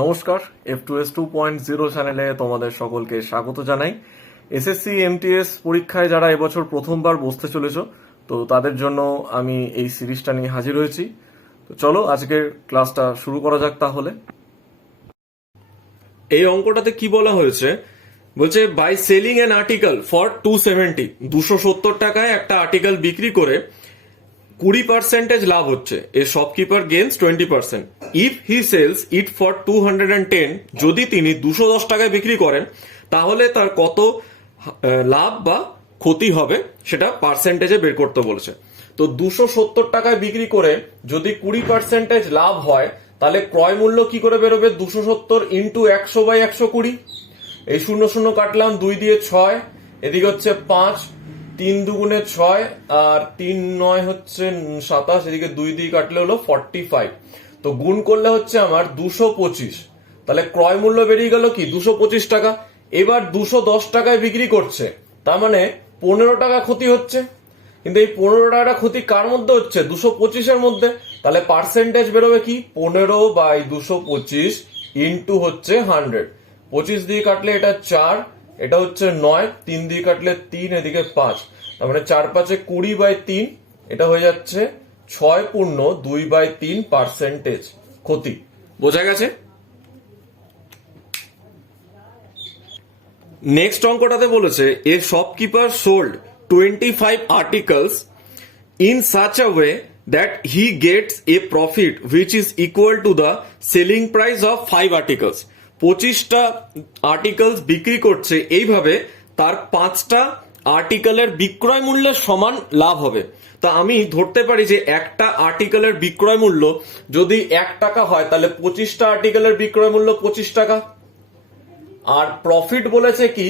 নমস্কার, F2S 2.0 চ্যানেলে তোমাদের সকলকে স্বাগত জানাই। এসএসসি এমটিএস পরীক্ষায় যারা এবছর প্রথমবার বসতে চলেছ, তো তাদের জন্য আমি এই সিরিজটা নিয়ে হাজির হয়েছি। তো চলো আজকের ক্লাসটা শুরু করা যাক তাহলে। এই অঙ্কটাতে কি বলা হয়েছে, বলছে by selling an article for 270, 270 টাকায় একটা আর্টিকেল বিক্রি করে 20% লাভ হচ্ছে। এ shopkeeper gains 20%। If he sells it for 210, যদি তিনি 210 টাকায় বিক্রি করেন, তাহলে তার কত লাভ বা ক্ষতি হবে সেটা পার্সেন্টেজে বের করতে বলেছে। তো 270 টাকায় বিক্রি করে যদি 20% লাভ হয়, তাহলে ক্রয় মূল্য কি করে বেরোবে? 270 ইন্টু 100/120। এই 0 0 কাটলাম, 2 দিয়ে 6, এদিকে হচ্ছে 5, 3 দুগুণে 6 আর 3 9 হচ্ছে 27, এদিকে 2 দিয়ে কাটলে হলো 45। তো গুণ করলে হচ্ছে আমার 225। তাহলে ক্রয় মূল্য বেরিয়ে গেল কি 225 টাকা। এবার 210 টাকায় বিক্রি করছে, তার মানে 15 টাকা ক্ষতি হচ্ছে। কিন্তু এই 15 টাকা ক্ষতি কার মধ্যে হচ্ছে? 225-এর মধ্যে। তাহলে পার্সেন্টেজ বেরোবে কি 15/225 ইন্টু হচ্ছে 100। 25 দিয়ে কাটলে এটা 4, এটা হচ্ছে 9, 3 দিয়ে কাটলে 3, এদিকে 5, তার মানে 4 5 20/3, এটা হয়ে যাচ্ছে 6.2/3% ক্ষতি। বোঝা গেছে? নেক্সট অঙ্কটাতে বলেছে এ shopkeeper sold 25 articles in such a way that he gets a profit which is equal to the selling price of 5 articles. 25টা articles বিক্রি করছে, এইভাবে তার 5টা আর্টিকেলের বিক্রয় মূল্যের সমান লাভ হবে। তা আমি ধরতে পারি যে একটা আর্টিকেলের বিক্রয় মূল্য যদি 1 টাকা হয়, তাহলে 25টা আর্টিকেলের বিক্রয় মূল্য 25 টাকা। আর প্রফিট বলেছে কি,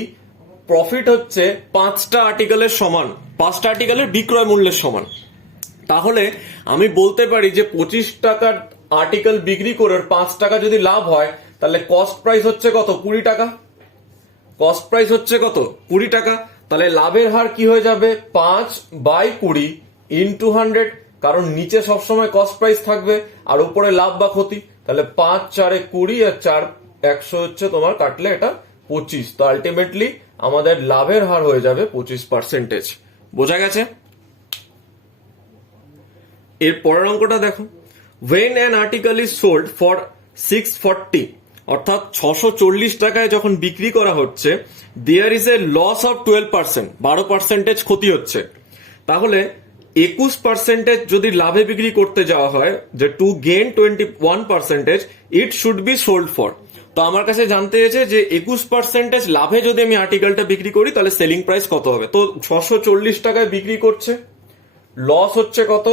প্রফিট হচ্ছে 5টা আর্টিকেলের সমান, 5টা আর্টিকেলের বিক্রয় মূল্যের সমান। তাহলে আমি বলতে পারি যে 25 টাকার আর্টিকেল বিক্রি করে 5 টাকা যদি লাভ হয়, তাহলে কস্ট প্রাইস হচ্ছে কত? 20 টাকা। কস্ট প্রাইস হচ্ছে কত? 20 টাকা। তাহলে লাভের হার কি হয়ে যাবে? 5/20 ইন্টু 100, কারণ নিচে সবসময় কস্ট প্রাইস থাকবে আর উপরে লাভ বা ক্ষতি। তাহলে 5 4 20 আর 4 100 হচ্ছে তোমার, কাটলে এটা 25। তো আলটিমেটলি আমাদের লাভের হার হয়ে যাবে 25%। বোঝা গেছে? এর পরের অঙ্কটা দেখো, when an article is sold for 640, অর্থাৎ 640 টাকায় যখন বিক্রি করা হচ্ছে, there is a loss of 12%, 12% ক্ষতি হচ্ছে। তাহলে 21% যদি লাভে বিক্রি করতে যাওয়া হয়, যে to gain 21%, it should be sold for. তো আমার কাছে জানতে চেয়েছে যে 21% লাভে যদি আমি আর্টিকেলটা বিক্রি করি, তাহলে সেলিং প্রাইস কত হবে। তো 640 টাকায় বিক্রি করছে, লস হচ্ছে কত?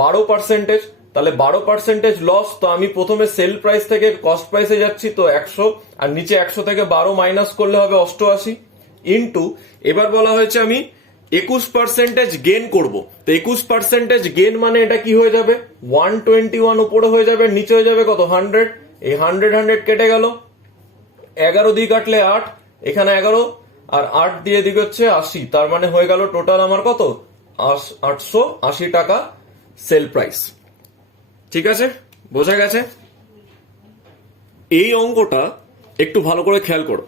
12%। তাহলে 12% লস। তো আমি প্রথমে সেল প্রাইস থেকে কস্ট প্রাইসে যাচ্ছি, তো 100, আর নিচে 100 থেকে 12 মাইনাস করলে হবে 88, ইন্টু এবার বলা হয়েছে আমি 21% গেন করব। তো 21% গেন মানে এটা কি হয়ে যাবে? 121 উপরে হয়ে যাবে, নিচে হয়ে যাবে কত? 100। এই 100 কেটে গেল, 11 দিয়ে কাটলে 8, এখানে 11 আর 8 দিয়ে দিকে হচ্ছে 80, তার মানে হয়ে গেল টোটাল আমার কত? 880 টাকা সেল প্রাইস। ঠিক আছে? বোঝা গেছে? এই অঙ্কটা একটু ভালো করে খেয়াল করো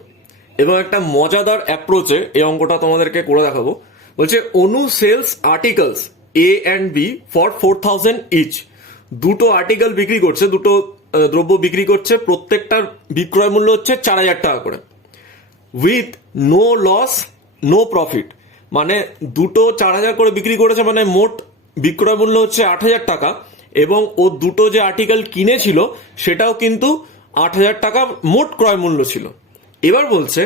এবং একটা মজাদার অ্যাপ্রোচে এই অঙ্কটা তোমাদেরকে করে দেখাবো। বলছে Anu sells articles A and B for 4000 each. দুটো আর্টিকেল বিক্রি করছে, দুটো দ্রব্য বিক্রি করছে, প্রত্যেকটার বিক্রয় মূল্য হচ্ছে 4000 টাকা করে, with no loss no profit. মানে দুটো 4000 করে বিক্রি করেছে, মানে মোট বিক্রয় মূল্য হচ্ছে 8000 টাকা, এবং ও দুটো যে আর্টিকেল কিনেছিল সেটাও কিন্তু 8000 টাকা মোট ক্রয় মূল্য ছিল। এবার বলছে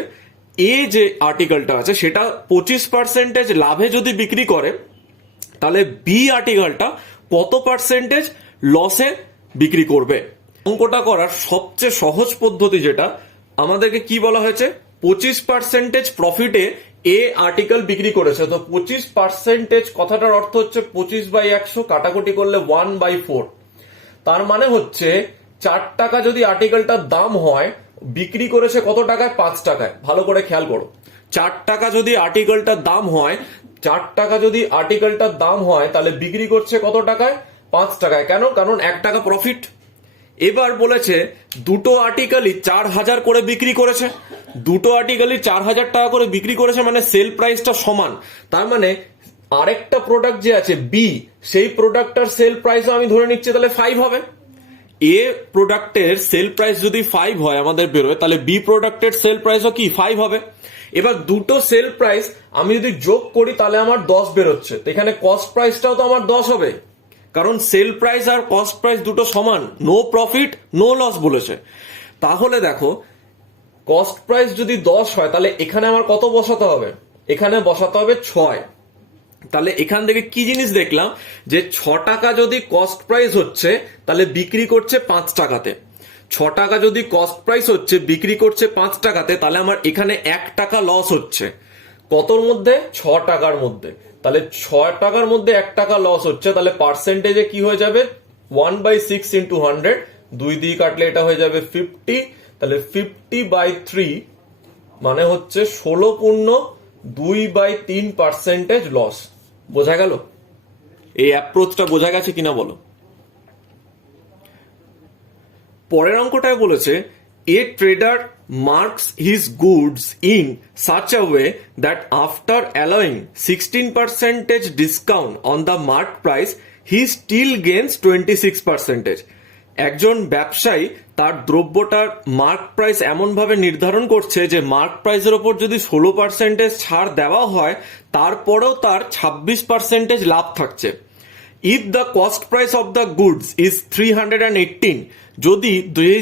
এ যে আর্টিকেলটা আছে সেটা 25% লাভে যদি বিক্রি করে, তাহলে বি আর্টিকেলটা কত পার্সেন্টেজ লসে বিক্রি করবে। অঙ্কটা করার সবচেয়ে সহজ পদ্ধতি যেটা, আমাদেরকে কি বলা হয়েছে? 25% প্রফিটে এ আর্টিকেল বিক্রি করেছে। তো 25% কথাটার অর্থ হচ্ছে 25/100, কাটাকুটি করলে 1/4। তার মানে হচ্ছে 4 টাকা যদি আর্টিকেলটার দাম হয়, বিক্রি করেছে কত টাকায়? 5 টাকায়। ভালো করে খেয়াল করো, 4 টাকা যদি আর্টিকেলটার দাম হয়, 4 টাকা যদি আর্টিকেলটার দাম হয়, তাহলে বিক্রি করছে কত টাকায়? 5 টাকায়। কেন? কারণ 1 টাকা প্রফিট। এবার বলেছে দুটো আর্টিকেলই 4,000 করে বিক্রি করেছে, দুটো আর্টিকেলই 4,000 টাকা করে বিক্রি করেছে, মানে সেল প্রাইসটা সমান। তার মানে আরেকটা প্রোডাক্ট যে আছে বি, সেই প্রোডাক্টটার সেল প্রাইসও আমি ধরে নিচ্ছি তাহলে 5 হবে। এ প্রোডাক্টের সেল প্রাইস যদি 5 হয় আমাদের বেরোয়, তাহলে বি প্রোডাক্টের সেল প্রাইসও কি 5 হবে। এবার দুটো সেল প্রাইস আমি যদি যোগ করি তাহলে আমার 10 বেরোচ্ছে, তো এখানে কস্ট প্রাইসটাও তো আমার 10 হবে, কারণ সেল প্রাইস আর কস্ট প্রাইস দুটো সমান, নো প্রফিট নো লস বলেছে। তাহলে দেখো কস্ট প্রাইস যদি 10 হয় তাহলে এখানে আমার কত বসাতে হবে, এখানে বসাতে হবে 6। তাহলে এখান থেকে কি জিনিস দেখলাম, যে 6 টাকা যদি কস্ট প্রাইস হচ্ছে তাহলে বিক্রি করছে 5 টাকাতে, 6 টাকা যদি কস্ট প্রাইস হচ্ছে বিক্রি করছে 5 টাকাতে, তাহলে আমার এখানে 1 টাকা লস হচ্ছে। কতর মধ্যে? 6 টাকার মধ্যে। তাহলে 6 টাকার মধ্যে 1 টাকা লস হচ্ছে, তাহলে পার্সেন্টেজে কি হয়ে যাবে, 1/6 ইন্টু 100, 2 দিয়ে কাটলে এটা হয়ে যাবে 50, তাহলে 50/3 মানে হচ্ছে 16.2/3% লস। বোঝা গেল? এই অ্যাপ্রোচটা বোঝা গেছে কিনা বলো। পরের অঙ্কটায় বলেছে a trader marks his goods in such a way that after allowing 16% discount on the mark price he still gains 26%। একজন ব্যবসায়ী তার দ্রব্যটার মার্ক প্রাইস এমন ভাবে নির্ধারণ করছে যে মার্ক প্রাইসের ওপর যদি 16% ছাড় দেওয়া হয় তারপরেও তার 26% লাভ থাকছে। If the cost price of the goods is 318, যদি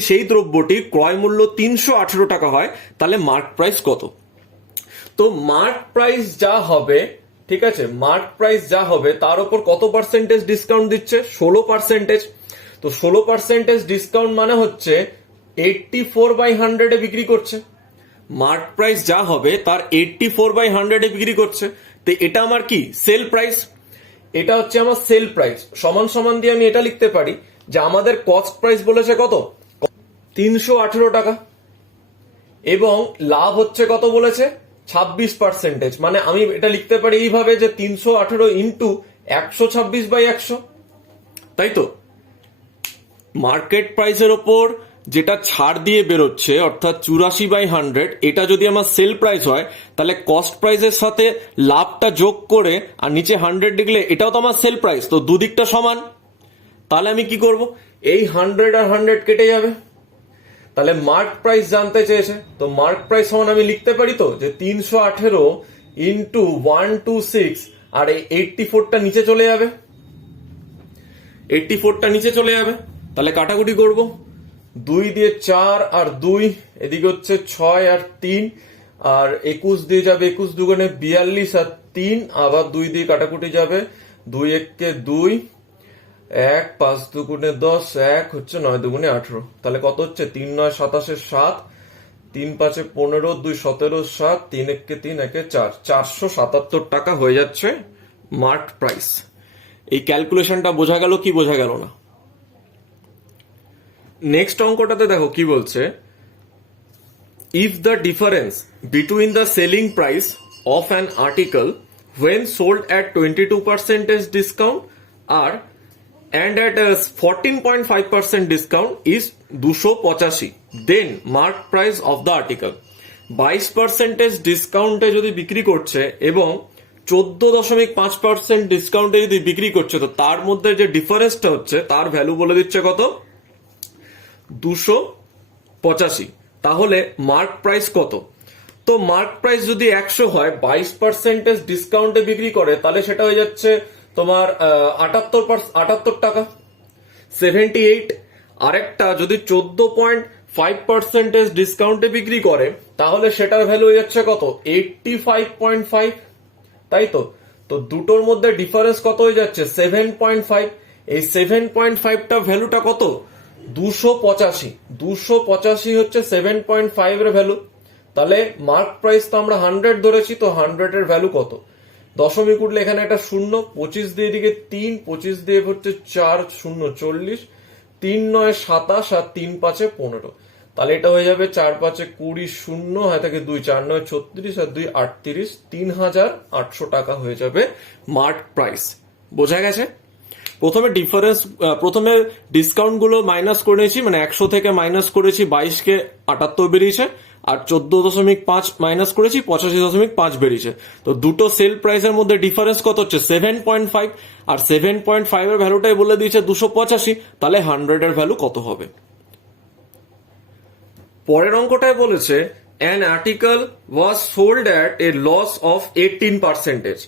সেই দ্রব্যটি ক্রয় মূল্য 318 টাকা হয় তাহলে মার্ক প্রাইস কত। তো মার্ক প্রাইস যা হবে, ঠিক আছে, মার্ক প্রাইস যা হবে তার উপর কত পার্সেন্টেজ ডিসকাউন্ট দিচ্ছে, 16%। তো 16% ডিসকাউন্ট মানে হচ্ছে 84/100 এ বিক্রি করছে। মার্ক প্রাইস যা হবে তার 84/100 এ বিক্রি করছে, তো এটা আমার কি সেল প্রাইস, এটা হচ্ছে আমার সেল প্রাইস। সমান সমান দিয়ে আমি এটা লিখতে পারি যে আমাদের কস্ট প্রাইস বলেছে কত, 318 টাকা, এবং লাভ হচ্ছে কত বলেছে, 26%। মানে আমি এটা লিখতে পারি এইভাবে যে 318 ইন্টু 126/100, তাই তো। মার্কেট প্রাইসের ওপর যেটা ছাড় দিয়ে বেরোচ্ছে অর্থাৎ 84/100, এটা যদি আমার সেল প্রাইস হয় তাহলে কস্ট প্রাইসের সাথে লাভটা যোগ করে আর নিচে 100 লিখলে এটাও তো আমার সেল প্রাইস, তো দুদিকটা সমান। তাহলে আমি কি করব, এই 100 আর 100 কেটে যাবে, তাহলে মার্ক প্রাইস জানতে চেয়েছে, তো মার্ক প্রাইস সমান আমি লিখতে পারি তো যে 318 ইন্টু 126, আর এই 84টা নিচে চলে যাবে, 84টা নিচে চলে যাবে। তাহলে কাটাকুটি করব, 2 দিয়ে 4 আর 2, এদিকে হচ্ছে 6 আর 3, আর 21 দিয়ে যাবে, 21 দুগুণে 42 আর 3, আবার 2 দিয়ে কাটাকুটি যাবে, 2 1 2, 1 5 দুগুণে 10, 1 হচ্ছে 9 দুগুণে 18, তাহলে কত হচ্ছে 3 9 27 7, 3 5 15, 2 17 7, 3 1 3 1 4, 477 টাকা হয়ে যাচ্ছে মার্ক প্রাইস। এই ক্যালকুলেশনটা বোঝা গেল কি বোঝা গেল না। নেক্সট অঙ্কটাতে দেখো কি বলছে, if the difference between the selling price of an article when sold at 22% discount আর and at a 14.5% discount is 285, then mark price of the article 22% ডিসকাউন্টে যদি বিক্রি করছে এবং 14.5% ডিসকাউন্টে যদি বিক্রি করছে, তো তার মধ্যে যে ডিফারেন্সটা হচ্ছে তার ভ্যালু বলে দিচ্ছে কত, 285। তাহলে মার্ক প্রাইস কত, তো মার্ক প্রাইস যদি 100 হয়, 22% ডিসকাউন্টে বিক্রি করে, তাহলে সেটা হয়ে যাচ্ছে তোমার 78 টাকা, 78। আরেকটা যদি 14.5% ডিসকাউন্টে বিক্রি করে তাহলে সেটার ভ্যালু হয়ে যাচ্ছে কত, 85.5, তাই তো। তো দুটোর মধ্যে ডিফারেন্স কত হয়ে যাচ্ছে, 7.5। এই 7.5টা ভ্যালুটা কত, 285। 285 হচ্ছে 7.5 এর ভ্যালু। তাহলে মার্ক প্রাইস তো আমরা 100 ধরেছি, তো 100 এর ভ্যালু কত, দশমিক উঠলে এখানে একটা শূন্য, 25 দিয়ে দিকে 3, 25 দিয়ে হচ্ছে 4 0 40, 3 9 27 আর 3 5 15, তাহলে এটা হয়ে যাবে 4 5 20 0 হয় থাকে 2, 4 9 36 আর 2 38, 3800 টাকা হয়ে যাবে মার্ক প্রাইস। বোঝা গেছে? প্রথমে ডিফারেন্স, প্রথমে ডিসকাউন্ট গুলো মাইনাস করে নিয়েছি, মানে 100 থেকে মাইনাস করেছি 22 কে 78 বেরিয়েছে, আর 14.5 মাইনাস করেছি 85.5 বেরিয়েছে। তো দুটো সেল প্রাইসের মধ্যে ডিফারেন্স কত হচ্ছে 7.5, আর 7.5 এর ভ্যালুটাই বলে দিয়েছে 285, তাহলে 100 এর ভ্যালু কত হবে। পরের অঙ্কটায় বলেছে an article was sold at a loss of 18%,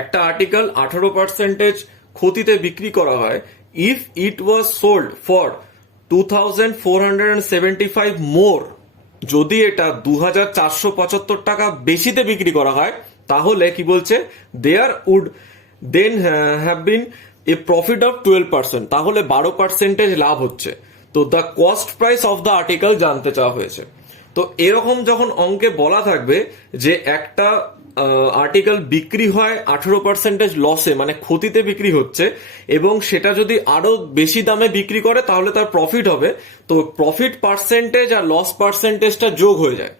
একটা আর্টিকেল 18% ক্ষতিতে বিক্রি করা হয় if it was sold for 2475 more, যদি এটা 2475 টাকা বেশিতে বিক্রি করা হয় তাহলে কি বলছে there would then have been a profit of 12%, তাহলে 12% লাভ হচ্ছে। তো the cost price of the article জানতে চাওয়া হয়েছে। তো এরকম যখন অঙ্কে বলা থাকবে যে একটা আর্টিকেল বিক্রি হয় 18% লসে, মানে ক্ষতিতে বিক্রি হচ্ছে, এবং সেটা যদি আরো বেশি দামে বিক্রি করে তাহলে তার প্রফিট হবে, তো প্রফিট পার্সেন্টেজ আর লস পার্সেন্টেজটা যোগ হয়ে যায়।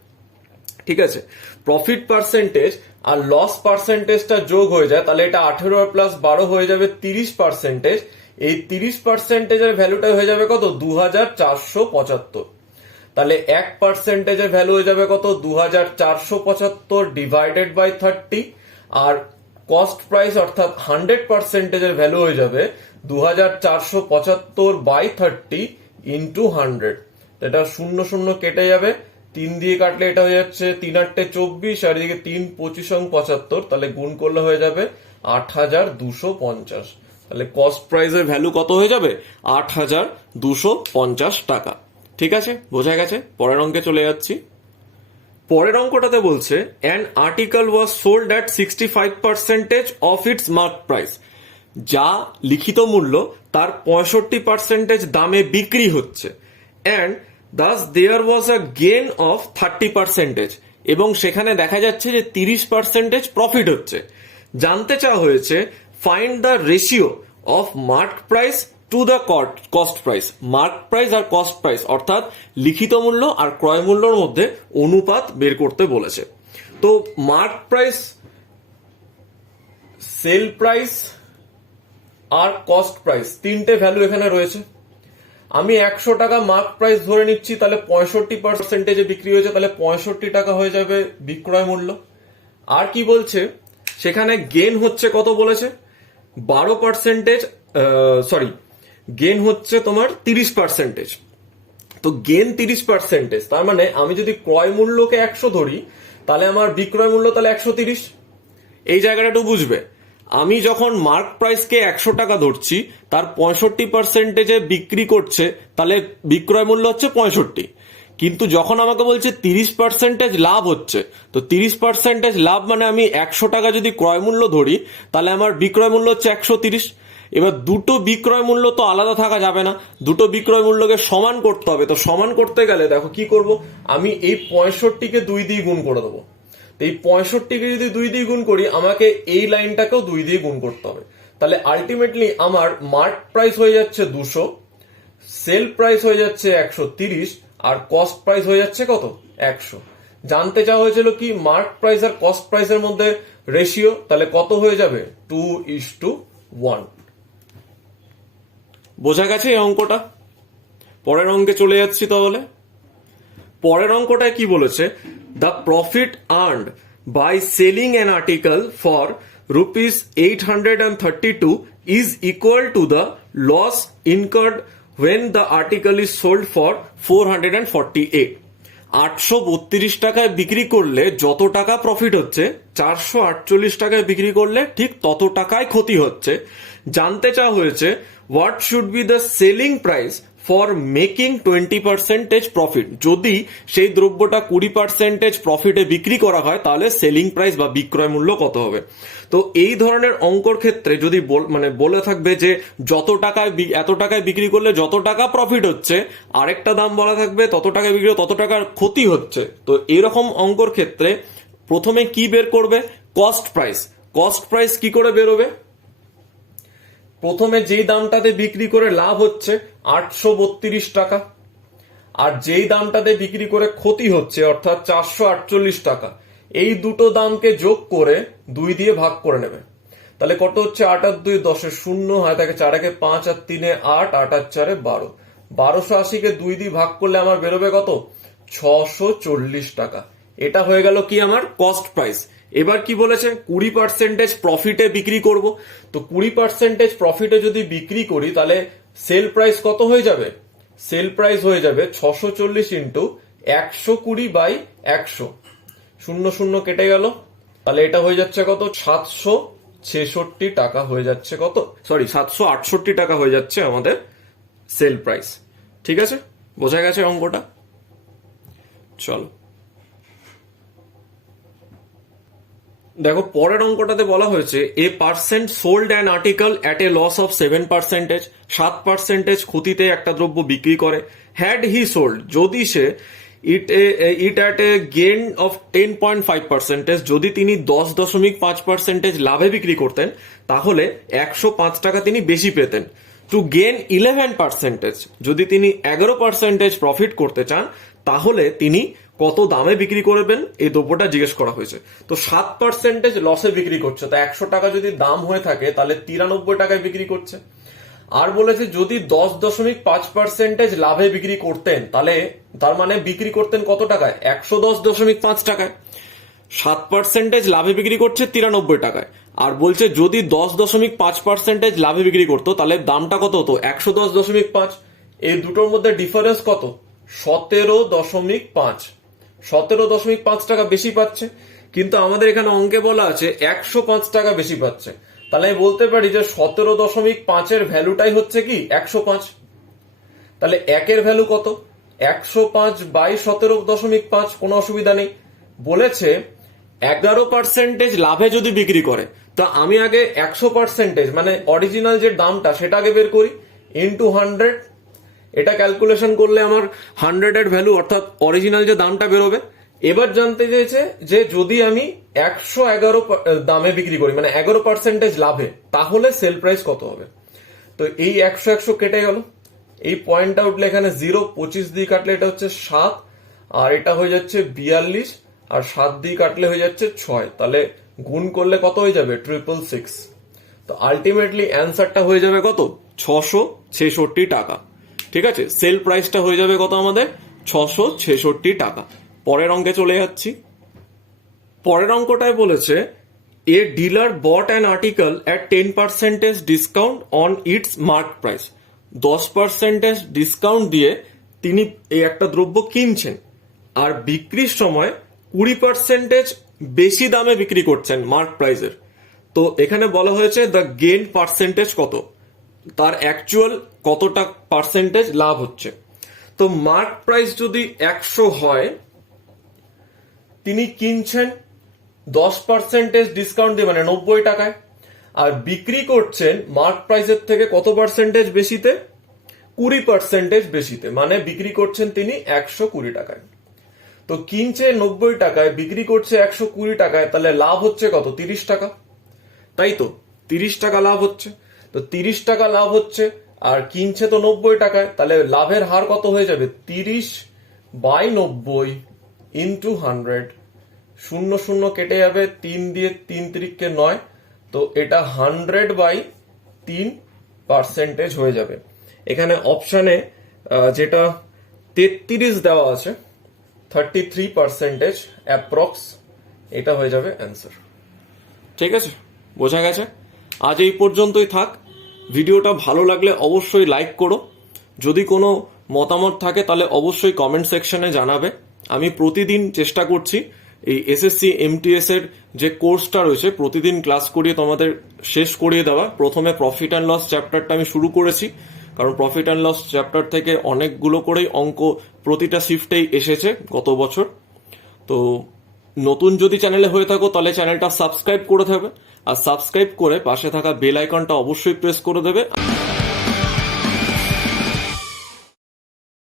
ঠিক আছে, প্রফিট পার্সেন্টেজ আর লস পার্সেন্টেজটা যোগ হয়ে যায়, তাহলে এটা 18 প্লাস 12 হয়ে যাবে 30%। এই 30%-এর ভ্যালুটা হয়ে যাবে কত 2475। তাহলে 1%-এর ভ্যালু হয়ে যাবে কত 2475 ডিভাইডেড বাই 30, আর কস্ট প্রাইস অর্থাৎ 100%-এর ভ্যালু হয়ে যাবে 2475 বাই 30 ইন্টু 100। এটা 0 কেটে যাবে, 3 দিয়ে কাটলে এটা হয়ে যাচ্ছে 3 8 24, আর এদিকে 3 25 75, তাহলে গুণ করলে হয়ে যাবে 8250। তাহলে কস্ট প্রাইসের ভ্যালু কত হয়ে যাবে 8250 টাকা। ঠিক আছে, বোঝা গেছে। পরের অঙ্কে চলে যাচ্ছি। পরের অঙ্কটাতে বলছে an article was sold at 65% of its mark price, যা লিখিত মূল্য তার 65% দামে বিক্রি হচ্ছে, and thus there was a gain of 30%, এবং সেখানে দেখা যাচ্ছে যে 30% প্রফিট হচ্ছে। জানতে চাওয়া হয়েছে find the ratio of mark price to the cost price. Mark price আর কস্ট প্রাইস অর্থাৎ লিখিত মূল্য আর ক্রয় মূল্যের মধ্যে অনুপাত বের করতে বলেছে। তো মার্ক প্রাইস, সেল প্রাইস আর কস্ট প্রাইস, তিনটে ভ্যালু এখানে রয়েছে। আমি 100 টাকা মার্ক প্রাইস ধরে নিচ্ছি, তাহলে 65%-এ বিক্রি হয়েছে, তাহলে 65 টাকা হয়ে যাবে বিক্রয় মূল্য। আর কি বলছে সেখানে গেন হচ্ছে কত বলেছে 12%, সরি গেন হচ্ছে তোমার 30%। তো গেন 30%, তার মানে আমি যদি ক্রয় মূল্যকে 100 ধরি তাহলে আমার বিক্রয় মূল্য তাহলে 130। এই জায়গাটা একটু বুঝবে, আমি যখন মার্ক প্রাইসকে 100 টাকা ধরছি, তার 65%-এ বিক্রি করছে, তাহলে বিক্রয় মূল্য হচ্ছে 65। কিন্তু যখন আমাকে বলছে 30% লাভ হচ্ছে, তো 30% লাভ মানে আমি 100 টাকা যদি ক্রয় মূল্য ধরি তাহলে আমার বিক্রয় মূল্য হচ্ছে 130। এবার দুটো বিক্রয় মূল্য তো আলাদা থাকা যাবে না, দুটো বিক্রয় মূল্যকে সমান করতে হবে। তো সমান করতে গেলে দেখো কি করব, আমি এই 65-কে 2 দিয়ে গুণ করে দেবো। এই 65-কে যদি 2 দিয়ে গুণ করি, আমাকে এই লাইনটাকেও 2 দিয়ে গুণ করতে হবে। তাহলে আলটিমেটলি আমার মার্ক প্রাইস হয়ে যাচ্ছে 200, সেল প্রাইস হয়ে যাচ্ছে 130, আর কস্ট প্রাইস হয়ে যাচ্ছে কত 100। জানতে চাওয়া হয়েছিল কি মার্ক প্রাইস আর কস্ট প্রাইসের মধ্যে রেশিও, তাহলে কত হয়ে যাবে 2:1। বোঝা গেছে এই অঙ্কটা। পরের অঙ্কে চলে যাচ্ছি তাহলে। পরের অঙ্কটায় কি বলেছে, the profit earned by selling an article for ₹832 is equal to the loss incurred when the article is sold for 448. 832 টাকায় বিক্রি করলে যত টাকা প্রফিট হচ্ছে, 448 টাকায় বিক্রি করলে ঠিক তত টাকায় ক্ষতি হচ্ছে। জানতে চাওয়া হয়েছে what should be the selling price for making 20% profit. যদি সেই দ্রব্যটা 20% প্রফিটে বিক্রি করা হয় তাহলে সেলিং প্রাইস বা বিক্রয় মূল্য কত হবে। তো এই ধরনের অঙ্কর ক্ষেত্রে যদি বলে থাকবে যে যত টাকায় এত টাকায় বিক্রি করলে যত টাকা প্রফিট হচ্ছে, আরেকটা দাম বলা থাকবে তত টাকায় বিক্রি তত টাকার ক্ষতি হচ্ছে, তো এরকম অঙ্কর ক্ষেত্রে প্রথমে কি বের করবে, কস্ট প্রাইস। কস্ট প্রাইস কি করে বেরোবে, প্রথমে যেই দামটাতে বিক্রি করে লাভ হচ্ছে 832 টাকা, আর যেই দামটাতে বিক্রি করে ক্ষতি হচ্ছে অর্থাৎ 448 টাকা, এই দুটো দামকে যোগ করে 2 দিয়ে ভাগ করে নেবে। তাহলে কত হচ্ছে 8 আর 2 10 শূন্য হয় থাকে 4 একে 5 আর 3 8 8 আর 4 12 1280 কে 2 দিয়ে ভাগ করলে আমার বেরোবে কত 640 টাকা। এটা হয়ে গেল কি আমার কস্ট প্রাইস। এবার কি বলেছে 20% প্রফিটে বিক্রি করব। তো 20% প্রফিটে যদি বিক্রি করি তাহলে সেল প্রাইস কত হয়ে যাবে, সেল প্রাইস হয়ে যাবে 640 ইন্টু 120/100, শূন্য শূন্য কেটে গেল, তাহলে এটা হয়ে যাচ্ছে কত 766 টাকা হয়ে যাচ্ছে, কত সরি 768 টাকা হয়ে যাচ্ছে আমাদের সেল প্রাইস। ঠিক আছে, বোঝা গেছে অঙ্কটা? চলো দেখো পরের অঙ্কটাতে বলা হয়েছে a person sold an article at a loss of 7%, 7% ক্ষতিতে একটা দ্রব্য বিক্রি করে। হ্যাড হি সোল্ড, যদি সে it at a gain of 10.5%, যদি তিনি 10.5% লাভে বিক্রি করতেন তাহলে 105 টাকা তিনি বেশি পেতেন। টু গেইন 11%, যদি তিনি 11% প্রফিট করতে চান তাহলে তিনি কত দামে বিক্রি করবেন এই দ্রব্যটা জিজ্ঞেস করা হয়েছে। তো 7% লসে বিক্রি করছে, তো 100 টাকা যদি দাম হয়ে থাকে তাহলে 93 টাকায় বিক্রি করছে। আর বলেছে যদি 10.5% লাভে বিক্রি করতেন তাহলে তার মানে বিক্রি করতেন কত টাকায় 110.5 টাকায়। 7% লাভে বিক্রি করছে 93 টাকায়, আর বলছে যদি 10.5% লাভে বিক্রি করতো তাহলে দামটা কত হতো 110.5। এই দুটোর মধ্যে ডিফারেন্স কত 17.5, 17.5 টাকা বেশি পাচ্ছে। কিন্তু আমাদের এখানে অঙ্কে বলা আছে 105 টাকা বেশি পাচ্ছে, তাহলে আমি বলতে পারি যে 17.5 এর ভ্যালুটাই হচ্ছে কি 105। তাহলে একের ভ্যালু কত 105/17.5, কোনো অসুবিধা নেই। বলেছে 11% লাভে যদি বিক্রি করে, তো আমি আগে 100% মানে অরিজিনাল যে দামটা সেটা আগে বের করি, ইন্টু 100। এটা ক্যালকুলেশন করলে আমার 100 এর ভ্যালু অর্থাৎ অরিজিনাল যে দামটা বেরোবে। এবার জানতে চেয়েছে যে যদি আমি 111 দামে বিক্রি করি মানে 11% লাভে, তাহলে সেল প্রাইস কত হবে। তো এই 100 কেটে গেল, এই পয়েন্টটা উঠলে এখানে 0, 25 দিয়ে কাটলে এটা হচ্ছে 7, আর এটা হয়ে যাচ্ছে 42, আর 7 দিয়ে কাটলে হয়ে যাচ্ছে 6, তাহলে গুণ করলে কত হয়ে যাবে 666। তো আলটিমেটলি অ্যান্সারটা হয়ে যাবে কত 666 টাকা। ঠিক আছে, সেল প্রাইসটা হয়ে যাবে কত আমাদের 666 টাকা। পরের অঙ্কে চলে যাচ্ছি। পরের অঙ্কটায় বলেছে এ dealer bot an article at 10% discount on it's mark price. 10% discount দিয়ে তিনি এই একটা দ্রব্য কিনছেন আর বিক্রির সময় 20% বেশি দামে বিক্রি করছেন মার্ক প্রাইসের। তো এখানে বলা হয়েছে দ্য গেইন পার্সেন্টেজ কত, তার অ্যাকচুয়াল কতটা পার্সেন্টেজ লাভ হচ্ছে। তো মার্ক প্রাইস যদি 100 হয়, তিনি কিনছেন 10% ডিসকাউন্ট দিয়ে মানে 90 টাকায়, আর বিক্রি করছেন মার্ক প্রাইসের থেকে কত পার্সেন্টেজ বেশিতে 20% বেশিতে, মানে বিক্রি করছেন তিনি 120 টাকায়। তো কিনছে 90 টাকায়, বিক্রি করছে 120 টাকায়, তাহলে লাভ হচ্ছে কত 30 টাকা, তাই তো 30 টাকা লাভ হচ্ছে। তো 30 টাকা লাভ হচ্ছে আর কিনছে তো 90 টাকায়, তাহলে লাভের হার কত হয়ে যাবে 30/90 ইন্টু 100, শূন্য শূন্য কেটে যাবে, 3 দিয়ে 3 3 9, তো এটা 100/3% হয়ে যাবে। এখানে অপশানে যেটা 33 দেওয়া আছে 33% অ্যাপ্রক্স, এটা হয়ে যাবে অ্যান্সার। ঠিক আছে, বোঝা গেছে? আজ এই পর্যন্তই থাক। ভিডিওটা ভালো লাগলে অবশ্যই লাইক করো, যদি কোনো মতামত থাকে তাহলে অবশ্যই কমেন্ট সেকশনে জানাবে। আমি প্রতিদিন চেষ্টা করছি এই এসএসসি এমটিএস এর যে কোর্সটা রয়েছে প্রতিদিন ক্লাস করিয়ে তোমাদের শেষ করিয়ে দেওয়া। প্রথমে প্রফিট অ্যান্ড লস চ্যাপ্টারটা আমি শুরু করেছি, কারণ প্রফিট অ্যান্ড লস চ্যাপ্টার থেকে অনেকগুলো করেই অঙ্ক প্রতিটা শিফটেই এসেছে গত বছর। তো নতুন যদি চ্যানেলে হয়ে থাকো তাহলে চ্যানেলটা সাবস্ক্রাইব করে দেবে, আর সাবস্ক্রাইব করে পাশে থাকা বেল আইকনটা অবশ্যই প্রেস করে দেবে।